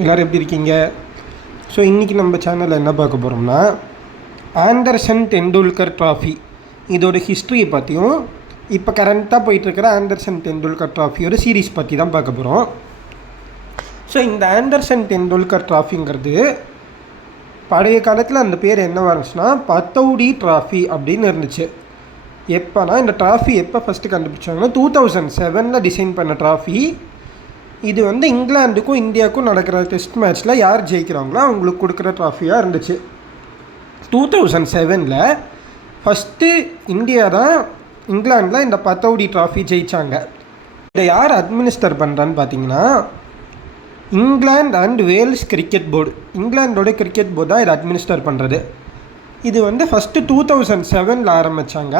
எல்லோரும் எப்படி இருக்கீங்க? ஸோ இன்றைக்கி நம்ம சேனலில் என்ன பார்க்க போகிறோம்னா ஆண்டர்சன் டெண்டுல்கர் ட்ராஃபி இதோட ஹிஸ்ட்ரியை பற்றியும் இப்போ கரண்ட்டாக போயிட்டுருக்கிற ஆண்டர்சன் டெண்டுல்கர் ட்ராஃபியோட சீரீஸ் பற்றி தான் பார்க்க போகிறோம் ஸோ இந்த ஆண்டர்சன் டெண்டுல்கர் ட்ராஃபிங்கிறது பழைய காலத்தில் அந்த பேர் என்ன வந்துச்சுன்னா பத்தௌடி ட்ராஃபி அப்படின்னு இருந்துச்சு. எப்போனா இந்த ட்ராஃபி எப்போ ஃபஸ்ட்டு கண்டுபிடிச்சாங்கன்னா டூ தௌசண்ட் செவனில் டிசைன் பண்ண ட்ராஃபி இது வந்து இங்கிலாந்துக்கும் இந்தியாவுக்கும் நடக்கிற டெஸ்ட் மேட்ச்சில் யார் ஜெயிக்கிறாங்களோ அவங்களுக்கு கொடுக்குற ட்ராஃபியாக இருந்துச்சு. டூ தௌசண்ட் செவனில் ஃபஸ்ட்டு இந்தியா தான் இங்கிலாந்தில் இந்த பத்தவுடி ட்ராஃபி ஜெயித்தாங்க இதை யார் அட்மினிஸ்டர் பண்ணுறான்னு பார்த்தீங்கன்னா England and Wales cricket board இங்கிலாண்டோட cricket board தான் இதை அட்மினிஸ்டர் பண்ணுறது இது வந்து ஃபஸ்ட்டு டூ தௌசண்ட் செவனில் ஆரம்பித்தாங்க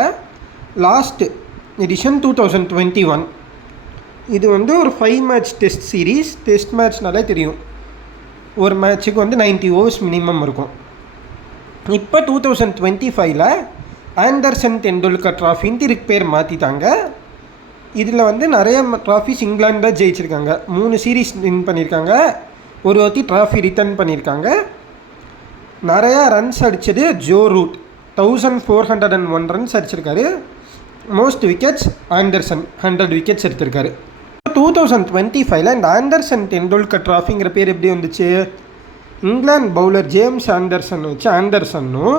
last edition two thousand twenty one இது வந்து ஒரு five match test series test மேட்ச்னாலே தெரியும். ஒரு மேட்ச்சுக்கு வந்து 90 ஓவர்ஸ் மினிமம் இருக்கும். இப்போ டூ தௌசண்ட் டுவெண்ட்டி ஃபைவ்ல ஆண்டர்சன் டெண்டுல்கர் ட்ராஃபின்ட்டு இதுக்கு பேர் மாற்றிட்டாங்க இதில் வந்து நிறைய ட்ராஃபிஸ் இங்கிலாந்து தான் ஜெயிச்சிருக்காங்க. மூணு சீரீஸ் வின் பண்ணியிருக்காங்க ஒரு வாட்டி ட்ராஃபி ரிட்டர்ன் பண்ணியிருக்காங்க நிறையா ரன்ஸ் அடித்தது Joe Root thousand four hundred and one runs அடிச்சிருக்காரு. Most wickets Anderson hundred wickets எடுத்திருக்காரு. டூ தௌசண்ட் டுவெண்ட்டி ஃபைவ்ல இந்த ஆண்டர்சன் டெண்டுல்கர் ட்ராஃபிங்கிற பேர் எப்படி வந்துச்சு? இங்கிலாந்து பவுலர் ஜேம்ஸ் ஆண்டர்சன் வச்சு ஆண்டர்சன்னும்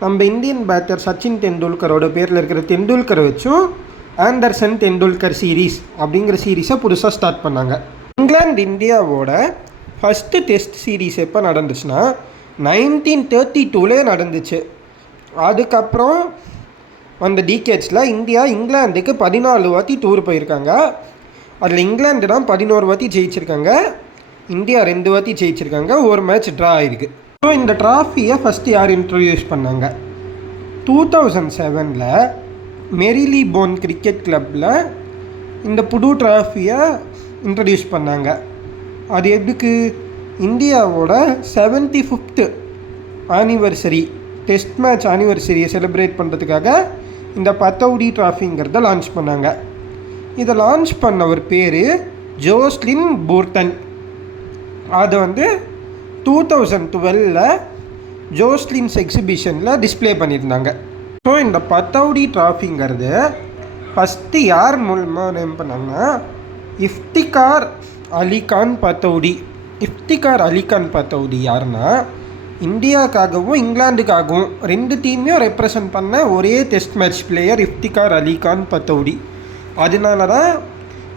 நம்ம இந்தியன் பேட்டர் சச்சின் டெண்டுல்கரோட பேரில் இருக்கிற டெண்டுல்கரை வச்சும் ஆண்டர்சன் டெண்டுல்கர் சீரீஸ் அப்படிங்கிற சீரீஸை புதுசாக ஸ்டார்ட் பண்ணாங்க. இங்கிலாந்து இந்தியாவோட ஃபஸ்ட்டு டெஸ்ட் சீரீஸ் எப்போ நடந்துச்சுன்னா நைன்டீன் தேர்ட்டி டூலே நடந்துச்சு. அதுக்கப்புறம் அந்த டீகேட்ஸில் இந்தியா இங்கிலாந்துக்கு பதினாலு வாட்டி டூர் போயிருக்காங்க. அதில் இங்கிலாந்து தான் பதினோரு வாட்டி ஜெயிச்சிருக்காங்க. இந்தியா ரெண்டு வாட்டி ஜெயிச்சிருக்காங்க. ஒரு மேட்ச் ட்ரா ஆயிருக்கு. ஸோ இந்த ட்ராஃபியை ஃபஸ்ட்டு யார் இன்ட்ரடியூஸ் பண்ணாங்க? டூ தௌசண்ட் செவனில் மெரிலி போன் கிரிக்கெட் கிளப்பில் இந்த புது ட்ராஃபியை இன்ட்ரடியூஸ் பண்ணாங்க. அது எதுக்கு? இந்தியாவோட seventy fifth anniversary test match ஆனிவர்சரியை celebrate பண்ணுறதுக்காக இந்த பத்தவுடி ட்ராஃபிங்கிறத லான்ச் பண்ணாங்க. இதை லான்ச் பண்ணவர் பேர் ஜோஸ்லின் பூர்டன் அதை வந்து டூ தௌசண்ட் டுவெலில் ஜோஸ்லின்ஸ் எக்ஸிபிஷனில் டிஸ்ப்ளே பண்ணியிருந்தாங்க. ஸோ இந்த பத்தௌடி ட்ராஃபிங்கிறது ஃபஸ்ட்டு யார் மூலமாக நேம் பண்ணாங்கன்னா இஃப்திகார் அலிகான் பத்தௌடி இஃப்திகார் அலிகான் பத்தௌடி யாருன்னா இந்தியாவுக்காகவும் இங்கிலாந்துக்காகவும் ரெண்டு டீமையும் ரெப்ரசன்ட் பண்ண ஒரே test match player Iftikhar Ali Khan Pataudi அதனால தான்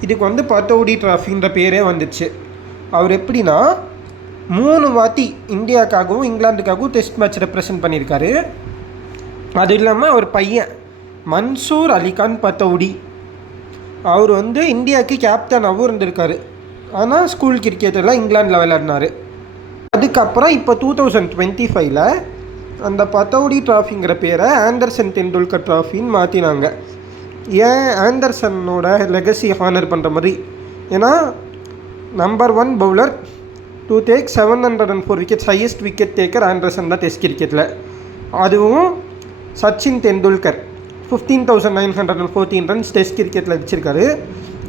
இதுக்கு வந்து பத்தௌடி ட்ராஃபின்ற பேரே வந்துச்சு. அவர் எப்படின்னா மூணு வாட்டி இந்தியாவுக்காகவும் இங்கிலாந்துக்காகவும் டெஸ்ட் மேட்ச் ரெப்ரசன்ட் பண்ணியிருக்காரு. அது இல்லாமல் அவர் பையன் மன்சூர் அலிகான் பத்தௌடி அவர் வந்து இந்தியாவுக்கு கேப்டனாகவும் இருந்திருக்காரு. ஆனால் ஸ்கூல் கிரிக்கெட்டெல்லாம் இங்கிலாந்தில் விளையாடினார். அதுக்கப்புறம் இப்போ டூ தௌசண்ட் டுவெண்ட்டி ஃபைவ்ல அந்த பத்தௌடி ட்ராஃபிங்கிற பேரை ஆண்டர்சன் தெண்டுல்கர் ட்ராஃபின்னு மாற்றினாங்க ஏன் ஆண்டர்சனோட லெகசி ஹானர் பண்ணுற மாதிரி? ஏன்னா number one bowler two take seven hundred and four wickets highest wicket taker Anderson தான் டெஸ்ட் கிரிக்கெட்டில் அதுவும் Sachin Tendulkar fifteen thousand nine hundred and fourteen runs test கிரிக்கெட்டில் அடிச்சிருக்காரு.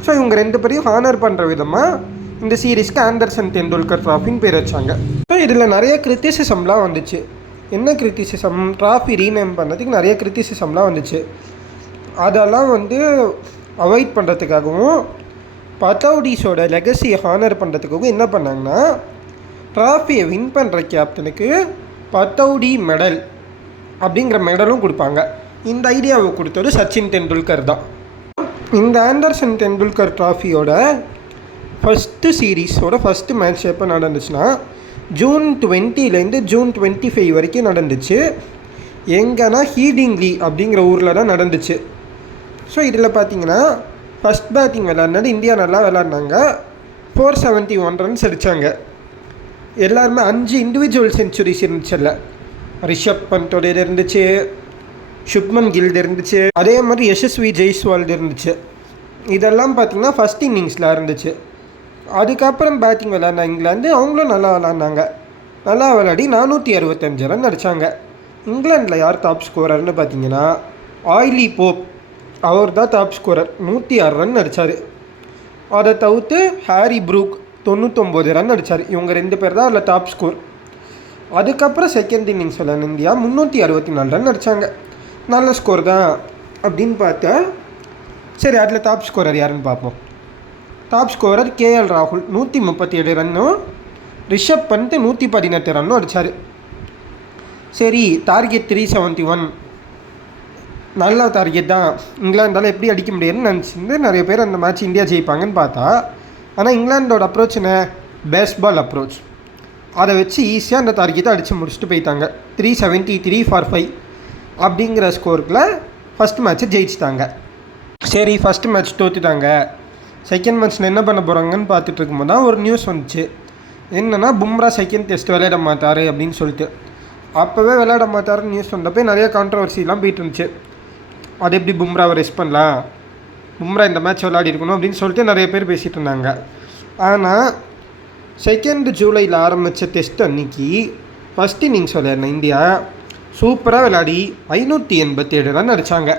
ஸோ இவங்க ரெண்டு பேரையும் ஹானர் பண்ணுற விதமாக இந்த சீரீஸ்க்கு ஆண்டர்சன் தெண்டுல்கர் ட்ராஃபின்னு பேர் வச்சாங்க. ஸோ இதில் நிறைய கிரிட்டிசிசம்லாம் வந்துச்சு. என்ன கிரிட்டிசிசம் ட்ராஃபி ரீநேம் பண்ணதுக்கு நிறைய கிரிட்டிசிசம்லாம் வந்துச்சு. அதெல்லாம் வந்து அவாய்ட் பண்ணுறதுக்காகவும் பத்தௌடிஸோட லெகசியை ஹானர் பண்ணுறதுக்காகவும் என்ன பண்ணாங்கன்னா ட்ராஃபியை வின் பண்ணுற கேப்டனுக்கு பத்தௌடி மெடல் அப்படிங்கிற மெடலும் கொடுப்பாங்க. இந்த ஐடியாவை கொடுத்தது சச்சின் டெண்டுல்கர் தான். இந்த ஆண்டர்சன் டெண்டுல்கர் ட்ராஃபியோட ஃபஸ்ட்டு சீரீஸோட ஃபஸ்ட்டு மேட்ச் எப்போ நடந்துச்சுன்னா ஜூன் டுவெண்ட்டிலேருந்து ஜூன் டுவெண்ட்டி ஃபைவ் வரைக்கும் நடந்துச்சு. எங்கன்னா ஹீடிங்லி அப்படிங்கிற ஊரில் தான் நடந்துச்சு. ஸோ இதில் பார்த்தீங்கன்னா ஃபஸ்ட் பேட்டிங் விளாட்னது இந்தியா நல்லா விளாட்னாங்க. ஃபோர் செவன்ட்டி ஒன் ரன்ஸ் அடித்தாங்க எல்லாருமே அஞ்சு இண்டிவிஜுவல் செஞ்சுரிஸ் இருந்துச்சுல்ல. ரிஷப் பண்டோட இருந்துச்சு சுப்மன் கில்டு இருந்துச்சு அதே மாதிரி யசஸ்வி ஜெய்ஸ்வால் இருந்துச்சு. இதெல்லாம் பார்த்திங்கன்னா ஃபஸ்ட் இன்னிங்ஸில் இருந்துச்சு. அதுக்கப்புறம் பேட்டிங் விளாட்னா இங்கிலாந்து அவங்களும் நல்லா விளாட்னாங்க. நல்லா விளையாடி நானூற்றி அறுபத்தஞ்சு ரன் அடித்தாங்க இங்கிலாந்தில் யார் டாப் ஸ்கோரர்னு பார்த்தீங்கன்னா ஆயிலி போப். அவர் தான் டாப் ஸ்கோரர் நூற்றி ஆறு ரன் அடித்தார் அதை தவிர்த்து ஹாரி ப்ரூக் தொண்ணூத்தொம்பது ரன் அடித்தார் இவங்க ரெண்டு பேர் தான் அதில் டாப் ஸ்கோர் அதுக்கப்புறம் செகண்ட் இன்னிங்ஸ் விளையாண்டு இந்தியா முந்நூற்றி அறுபத்தி நாலு ரன் அடித்தாங்க நல்ல ஸ்கோர் தான் அப்படின்னு பார்த்தா சரி அதில் டாப் ஸ்கோரர் யாருன்னு பார்ப்போம். டாப் ஸ்கோரர் கேஎல் ராகுல் நூற்றி முப்பத்தி ஏழு ரன்னும் ரிஷப் பந்த் நூற்றி பதினெட்டு ரன்னும் அடித்தார் சரி டார்கெட் த்ரீ செவன்ட்டி ஒன் நல்ல டார்கெட் தான். இங்கிலாந்தால் எப்படி அடிக்க முடியாதுன்னு நினச்சிருந்து நிறைய பேர் அந்த மேட்ச் இந்தியா ஜெயிப்பாங்கன்னு பார்த்தா ஆனால் இங்கிலாந்தோட அப்ரோச் என்ன? பேஸ்பால் அப்ரோச் அதை வச்சு ஈஸியாக அந்த டார்கெட்டை அடித்து முடிச்சுட்டு போயிட்டாங்க. Three seventy three for five அப்படிங்கிற ஸ்கோருக்குள்ள ஃபஸ்ட் மேட்ச்சை ஜெயிச்சிட்டாங்க. சரி ஃபஸ்ட் மேட்ச் தோத்துட்டாங்க. செகண்ட் மேட்ச்சில் என்ன பண்ண போகிறாங்கன்னு பார்த்துட்டு இருக்கும்போது தான் ஒரு நியூஸ் வந்துச்சு. என்னென்னா பும்ரா செகண்ட் டெஸ்ட் விளையாட மாட்டார் அப்படின்னு சொல்லிட்டு. அப்போவே விளையாட மாட்டாருன்னு நியூஸ் வந்தப்போ நிறைய கான்ட்ரவர்சிலாம் போயிட்டு இருந்துச்சு. அது எப்படி பும்ராவை ரெஸ்ட் பண்ணலாம்? பும்ரா இந்த மேட்ச் விளையாடி இருக்கணும் அப்படின்னு சொல்லிட்டு நிறைய பேர் பேசிகிட்டு இருந்தாங்க. ஆனால் செகண்ட் ஜூலையில் ஆரம்பித்த டெஸ்ட் அன்னைக்கு ஃபஸ்ட் இன்னிங்ஸ் விளையாடின இந்தியா சூப்பராக விளையாடி ஐநூற்றி எண்பத்தி ஏழு ரன் அடித்தாங்க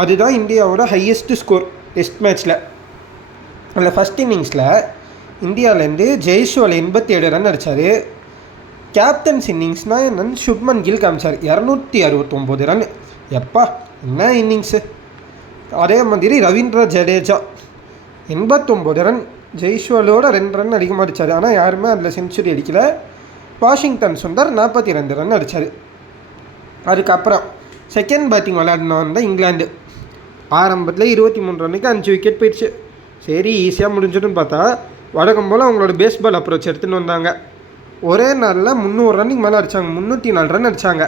அதுதான் இந்தியாவோட ஹையஸ்ட் ஸ்கோர் டெஸ்ட் மேட்ச்சில் அதில் ஃபஸ்ட் இன்னிங்ஸில் இந்தியாவிலேருந்து ஜெய்ஸ்வால் எண்பத்தி ஏழு ரன் அடித்தார் கேப்டன்ஸ் இன்னிங்ஸ்னால் என்னன்னு சுப்மன் கில் காமிச்சார். இரநூத்தி அறுபத்தொம்போது ரன். எப்பா என்ன இன்னிங்ஸு அதே மாதிரி ரவீந்திர ஜடேஜா எண்பத்தொம்போது ரன் ஜெய்ஸ்வாலோட ரெண்டு ரன் அதிகமாக அடித்தார் ஆனால் யாருமே அதில் செஞ்சுரி அடிக்கல. வாஷிங்டன் சுந்தர் நாற்பத்தி ரெண்டு ரன் அடித்தார் அதுக்கப்புறம் செகண்ட் பேட்டிங் விளையாடின வந்த இங்கிலாந்து. ஆரம்பத்தில் இருபத்தி மூணு ரன்னுக்கு அஞ்சு விக்கெட் போயிடுச்சு. சரி ஈஸியாக முடிஞ்சிடும்னு பார்த்தா வழக்கம் போல் அவங்களோட பேஸ்பால் அப்ரோச் எடுத்துகிட்டு வந்தாங்க. ஒரே நாளில் முந்நூறு ரன்னுக்கு மேலே அடித்தாங்க முந்நூற்றி நாலு ரன் அடித்தாங்க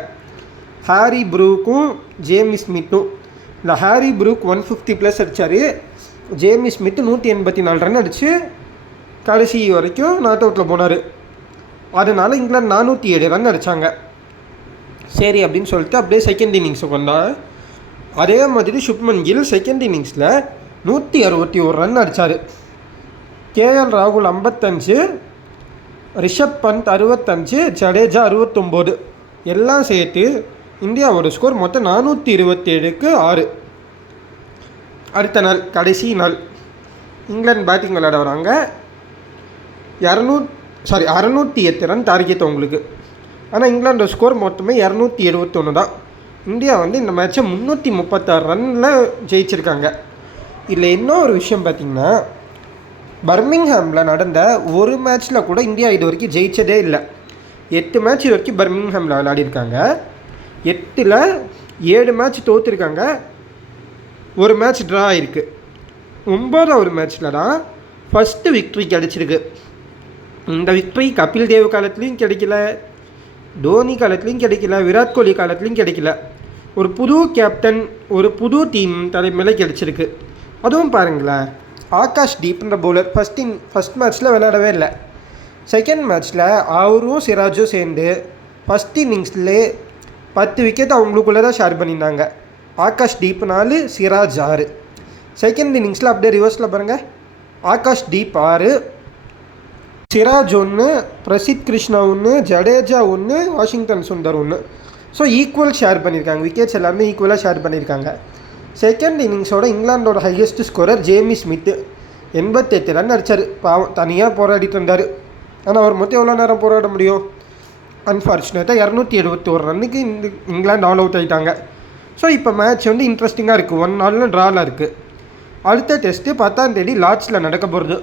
ஹாரி ப்ரூக்கும் ஜேமி ஸ்மித்தும் இந்த Harry Brook one fifty plus அடித்தார் ஜேமி ஸ்மித்து நூற்றி எண்பத்தி நாலு ரன் அடித்து கடைசி வரைக்கும் நாட் அவுட்டில் போனார். அதனால் இங்கிலாந்து நானூற்றி ஏழு ரன் அடித்தாங்க சரி அப்படின்னு சொல்லிட்டு அப்படியே செகண்ட் இன்னிங்ஸுக்கு வந்தாங்க அதே மாதிரி சுப்மன் கில் செகண்ட் இன்னிங்ஸில் நூற்றி அறுபத்தி ஒரு ரன் அடித்தார் கேஎல் ராகுல் ஐம்பத்தஞ்சு ரிஷப் பந்த் அறுபத்தஞ்சு ஜடேஜா அறுபத்தொம்போது. எல்லாம் சேர்த்து இந்தியாவோட ஸ்கோர் மொத்தம் நானூற்றி இருபத்தேழுக்கு ஆறு. அடுத்த நாள் கடைசி நாள். இங்கிலாந்து பேட்டிங் விளையாட வராங்க இரநூ சாரி அறநூற்றி எட்டு ரன் டார்கெட் உங்களுக்கு. ஆனால் இங்கிலாண்டோட ஸ்கோர் மொத்தமே இரநூத்தி எழுபத்தொன்று தான். இந்தியா வந்து இந்த மேட்ச்சை முந்நூற்றி முப்பத்தாறு ரனில் ஜெயிச்சிருக்காங்க. இதில் என்ன ஒரு விஷயம் பார்த்திங்கன்னா பர்மிங்ஹாமில் நடந்த ஒரு மேட்ச்சில் கூட இந்தியா இது வரைக்கும் ஜெயிச்சதே இல்லை. எட்டு மேட்ச் இது வரைக்கும் பர்மிங்ஹாமில் விளையாடிருக்காங்க. எட்டில் ஏழு மேட்ச் தோற்றுருக்காங்க ஒரு மேட்ச் ட்ரா ஆகிருக்கு ஒம்பதாவது மேட்ச்சில் தான் ஃபஸ்ட்டு விக்ட்ரி கிடச்சிருக்கு. இந்த விக்ட்ரி கபில் தேவ் காலத்துலேயும் கிடைக்கல. தோனி காலத்துலேயும் கிடைக்கல. விராட் கோலி காலத்துலேயும் கிடைக்கல. ஒரு புது கேப்டன் ஒரு புது டீம் தலைமையில் கிடச்சிருக்கு. அதுவும் பாருங்களேன். ஆகாஷ் டீப்ன்ற பவுலர் ஃபஸ்ட் இன் ஃபஸ்ட் மேட்ச்சில் விளையாடவே இல்லை. செகண்ட் மேட்ச்சில் அவரும் சிராஜும் சேர்ந்து ஃபஸ்ட் இன்னிங்ஸ்லேயே பத்து விக்கெட் அவங்களுக்குள்ளே தான் ஷேர் பண்ணியிருந்தாங்க. ஆகாஷ் டீப் நாலு சிராஜ் ஆறு. செகண்ட் இன்னிங்ஸில் அப்படியே ரிவர்ஸில் பாருங்கள் ஆகாஷ் டீப் ஆறு. சிராஜ் ஒன்று பிரசித் கிருஷ்ணா ஒன்று ஜடேஜா ஒன்று வாஷிங்டன் சுந்தர் ஒன்று ஸோ ஈக்குவல் ஷேர் பண்ணியிருக்காங்க. விக்கெட்ஸ் எல்லாமே ஈக்குவலாக ஷேர் பண்ணியிருக்காங்க. செகண்ட் இன்னிங்ஸோட இங்கிலாந்தோட ஹையஸ்ட் ஸ்கோரர் ஜேமி ஸ்மித்து எண்பத்தெட்டு ரன் அடித்தார் பாவம் தனியாக போராடிட்டு இருந்தார். ஆனால் அவர் மொத்தம் எவ்வளோ நேரம் போராட முடியும்? அன்ஃபார்ச்சுனேட்டாக இரநூத்தி எழுபத்தி ஒரு ரன்னுக்கு இந்த இங்கிலாந்து ஆல் அவுட் ஆகிட்டாங்க ஸோ இப்போ மேட்ச் வந்து இன்ட்ரெஸ்டிங்காக இருக்குது ஒன் நாளில் ட்ராவில் இருக்குது அடுத்த டெஸ்ட்டு பத்தாம் தேதி லார்ட்ஸில் நடக்க போகிறது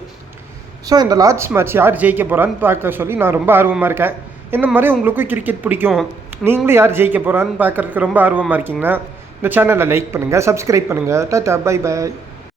ஸோ இந்த லார்ட்ஸ் மேட்ச் யார் ஜெயிக்க போகிறான்னு பார்க்க சொல்லி நான் ரொம்ப ஆர்வமாக இருக்கேன். என்ன மாதிரி உங்களுக்கும் கிரிக்கெட் பிடிக்கும். நீங்களும் யார் ஜெயிக்க போகிறான்னு பார்க்குறதுக்கு ரொம்ப ஆர்வமாக இருக்கீங்கன்னா இந்த சேனலை லைக் பண்ணுங்கள் சப்ஸ்கிரைப் பண்ணுங்கள் டாட்டா பை பை